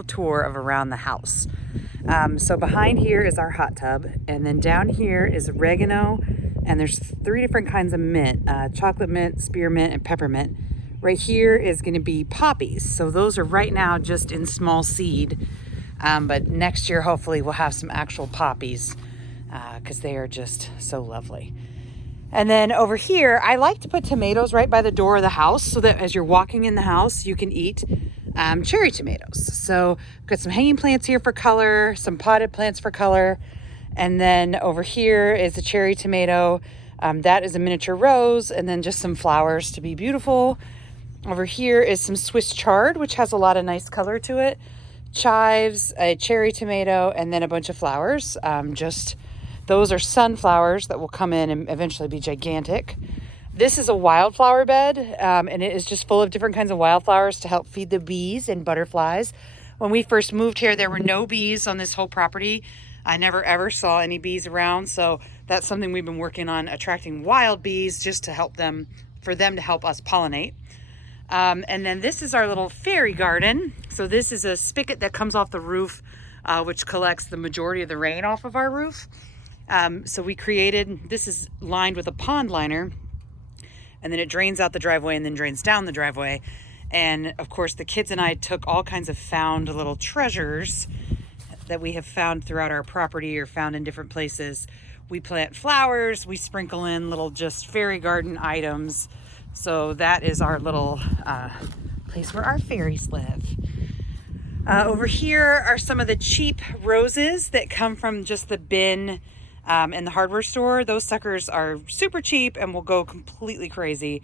Tour of around the house. So behind here is our hot tub, and then down here is oregano, and there's 3 different kinds of mint, chocolate mint, spearmint, and peppermint. Right here is going to be poppies. So those are right now just in small seed, but next year hopefully we'll have some actual poppies because they are just so lovely. And then over here, I like to put tomatoes right by the door of the house so that as you're walking in the house, you can eat cherry tomatoes. So I've got some hanging plants here for color, some potted plants for color. And then over here is a cherry tomato. That is a miniature rose, and then just some flowers to be beautiful. Over here is some Swiss chard, which has a lot of nice color to it. Chives, a cherry tomato, and then a bunch of flowers. Those are sunflowers that will come in and eventually be gigantic. This is a wildflower bed, and it is just full of different kinds of wildflowers to help feed the bees and butterflies. When we first moved here, there were no bees on this whole property. I never ever saw any bees around, so that's something we've been working on, attracting wild bees just to help them, for them to help us pollinate. And then this is our little fairy garden. So this is a spigot that comes off the roof, which collects the majority of the rain off of our roof. So we created, this is lined with a pond liner, and then it drains out the driveway and then drains down the driveway. And of course the kids and I took all kinds of found little treasures that we have found throughout our property or found in different places. We plant flowers, we sprinkle in little just fairy garden items. So that is our little place where our fairies live. Over here are some of the cheap roses that come from just the bin in the hardware store. Those suckers are super cheap and will go completely crazy.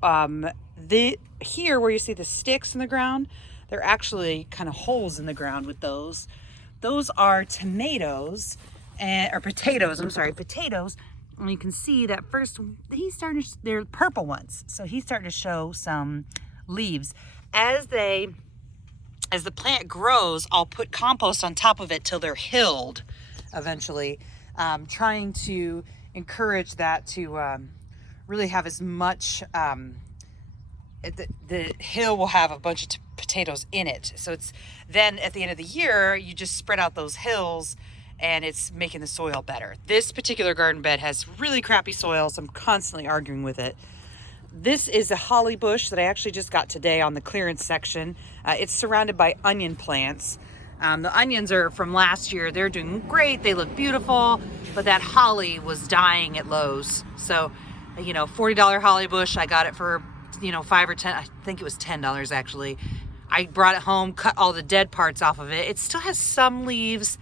Here where you see the sticks in the ground, they're actually kind of holes in the ground with those. Those are tomatoes, or potatoes, potatoes. And you can see that first, they're purple ones. So he's starting to show some leaves. As the plant grows, I'll put compost on top of it till they're hilled eventually. Trying to encourage that to really have as much, the hill will have a bunch of potatoes in it. So it's then at the end of the year, you just spread out those hills and it's making the soil better. This particular garden bed has really crappy soil, so I'm constantly arguing with it. This is a holly bush that I actually just got today on the clearance section. It's surrounded by onion plants. The onions are from last year. They're doing great. They look beautiful, but that holly was dying at Lowe's. So, $40 holly bush. I got it for, 5 or 10. I think it was $10 actually. I brought it home, cut all the dead parts off of it. It still has some leaves.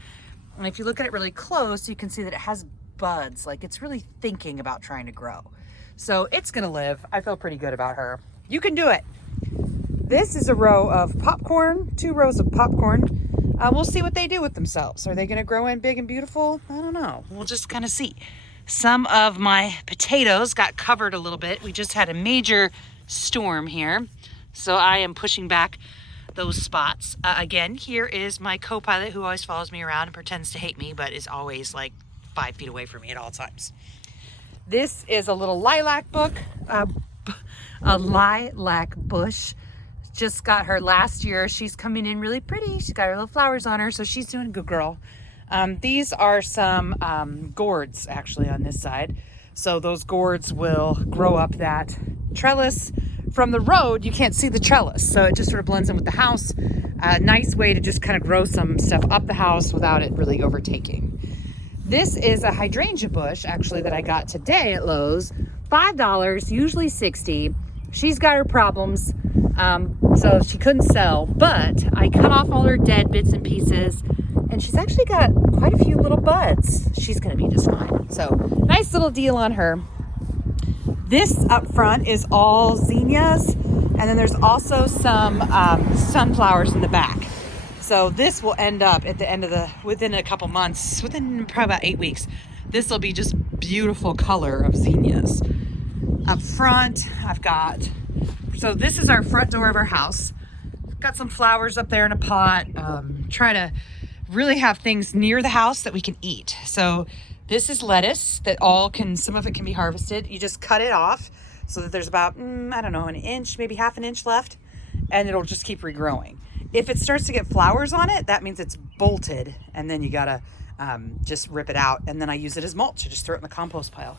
And if you look at it really close, you can see that it has buds. Like it's really thinking about trying to grow. So it's gonna live. I feel pretty good about her. You can do it. This is a row of popcorn, 2 rows of popcorn. We'll see what they do with themselves. Are they gonna grow in big and beautiful? I don't know. We'll just kind of see. Some of my potatoes got covered a little bit. We just had a major storm here. So I am pushing back those spots. Again, here is my co-pilot who always follows me around and pretends to hate me, but is always like 5 feet away from me at all times. This is a little lilac a lilac bush. Just got her last year. She's coming in really pretty. She's got her little flowers on her, so she's doing a good girl. These are some gourds actually on this side. So those gourds will grow up that trellis. From the road, you can't see the trellis, so it just sort of blends in with the house. A nice way to just kind of grow some stuff up the house without it really overtaking. This is a hydrangea bush, actually, that I got today at Lowe's. $5, usually $60. She's got her problems, so she couldn't sell, but I cut off all her dead bits and pieces, and she's actually got quite a few little buds. She's gonna be just fine. So, nice little deal on her. This up front is all zinnias, and then there's also some sunflowers in the back. So this will end up at the end of within a couple months, within probably about 8 weeks, this will be just beautiful color of zinnias. Up front, so this is our front door of our house. Got some flowers up there in a pot. Try to really have things near the house that we can eat. So this is lettuce that some of it can be harvested. You just cut it off so that there's about, an inch, maybe half an inch left, and it'll just keep regrowing. If it starts to get flowers on it, that means it's bolted, and then you gotta just rip it out. And then I use it as mulch. I just throw it in the compost pile.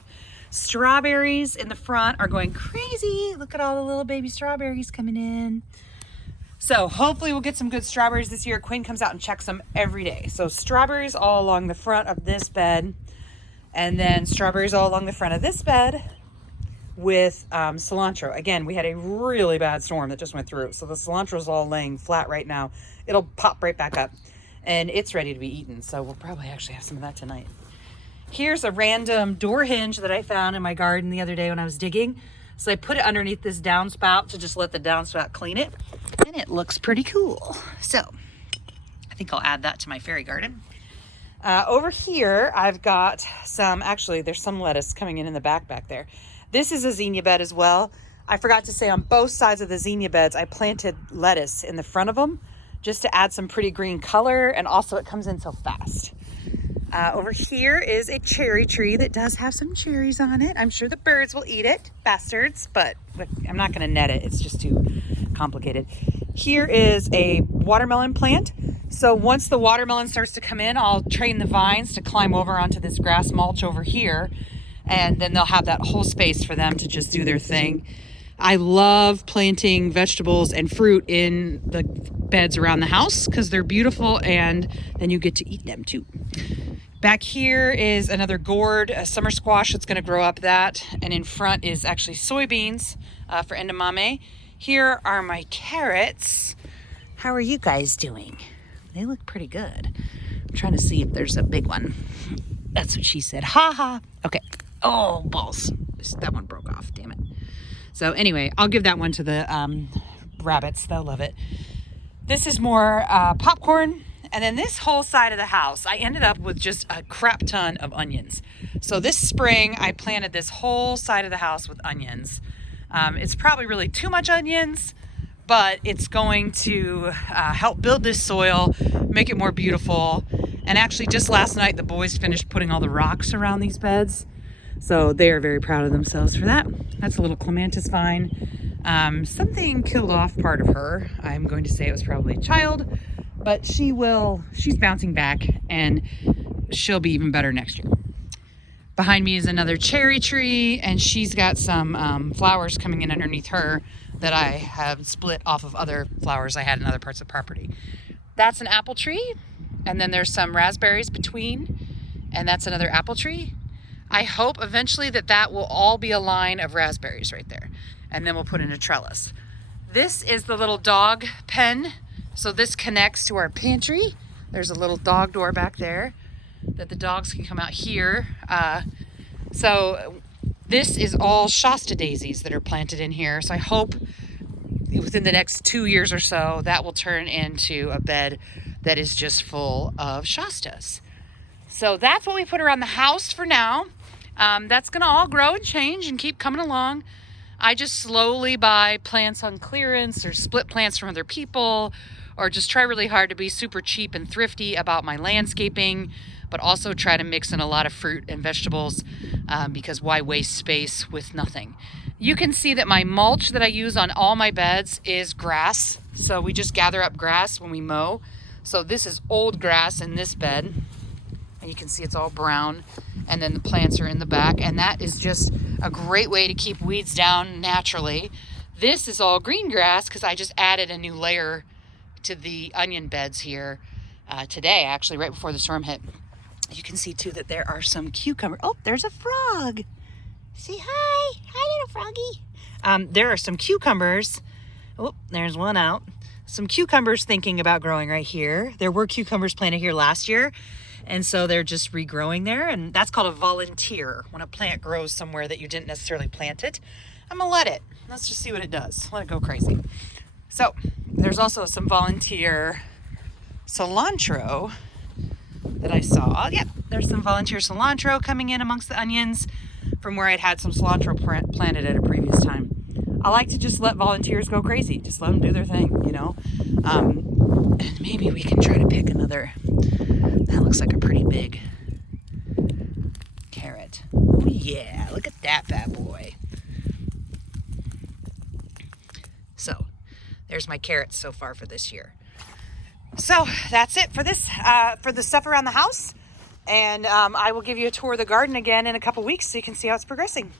Strawberries in the front are going crazy. Look at all the little baby strawberries coming in. So hopefully we'll get some good strawberries this year. Quinn comes out and checks them every day. So strawberries all along the front of this bed, and then strawberries all along the front of this bed with cilantro. Again, we had a really bad storm that just went through. So the cilantro is all laying flat right now. It'll pop right back up, and it's ready to be eaten. So we'll probably actually have some of that tonight. Here's a random door hinge that I found in my garden the other day when I was digging. So I put it underneath this downspout to just let the downspout clean it. And it looks pretty cool. So I think I'll add that to my fairy garden. Over here, I've got some, actually there's some lettuce coming in the back there. This is a zinnia bed as well. I forgot to say on both sides of the zinnia beds, I planted lettuce in the front of them just to add some pretty green color, and also it comes in so fast. Over here is a cherry tree that does have some cherries on it. I'm sure the birds will eat it, bastards, but I'm not gonna net it. It's just too complicated. Here is a watermelon plant. So once the watermelon starts to come in, I'll train the vines to climb over onto this grass mulch over here, and then they'll have that whole space for them to just do their thing. I love planting vegetables and fruit in the beds around the house because they're beautiful, and then you get to eat them too. Back here is another gourd, a summer squash that's going to grow up that. And in front is actually soybeans for edamame. Here are my carrots. How are you guys doing? They look pretty good. I'm trying to see if there's a big one. That's what she said. Ha ha. Okay. Oh, balls. That one broke off. Damn it. So anyway, I'll give that one to the rabbits. They'll love it. This is more popcorn. And then this whole side of the house, I ended up with just a crap ton of onions. So this spring, I planted this whole side of the house with onions. It's probably really too much onions, but it's going to help build this soil, make it more beautiful. And actually, just last night, the boys finished putting all the rocks around these beds. So they are very proud of themselves for that. That's a little clematis vine. Something killed off part of her. I'm going to say it was probably a child. But she's bouncing back, and she'll be even better next year. Behind me is another cherry tree, and she's got some flowers coming in underneath her that I have split off of other flowers I had in other parts of the property. That's an apple tree, and then there's some raspberries between, and that's another apple tree. I hope eventually that will all be a line of raspberries right there, and then we'll put in a trellis. This is the little dog pen. So this connects to our pantry. There's a little dog door back there that the dogs can come out here. So this is all Shasta daisies that are planted in here. So I hope within the next 2 years or so, that will turn into a bed that is just full of Shastas. So that's what we put around the house for now. That's gonna all grow and change and keep coming along. I just slowly buy plants on clearance or split plants from other people, or just try really hard to be super cheap and thrifty about my landscaping, but also try to mix in a lot of fruit and vegetables because why waste space with nothing? You can see that my mulch that I use on all my beds is grass. So we just gather up grass when we mow. So this is old grass in this bed, and you can see it's all brown, and then the plants are in the back, and that is just a great way to keep weeds down naturally. This is all green grass because I just added a new layer to the onion beds here today, actually, right before the storm hit. You can see too that there are some cucumbers. Oh, there's a frog. Say hi. Hi, little froggy. There are some cucumbers. Oh, there's one out. Some cucumbers thinking about growing right here. There were cucumbers planted here last year, and so they're just regrowing there, and that's called a volunteer. When a plant grows somewhere that you didn't necessarily plant it, I'm gonna let it. Let's just see what it does. Let it go crazy. So there's also some volunteer cilantro that I saw. Yep, there's some volunteer cilantro coming in amongst the onions from where I'd had some cilantro planted at a previous time. I like to just let volunteers go crazy. Just let them do their thing, you know. And maybe we can try to pick another. That looks like a pretty big carrot. Oh yeah, look at that bad boy. So there's my carrots so far for this year. So that's it for this, for the stuff around the house. And I will give you a tour of the garden again in a couple weeks so you can see how it's progressing.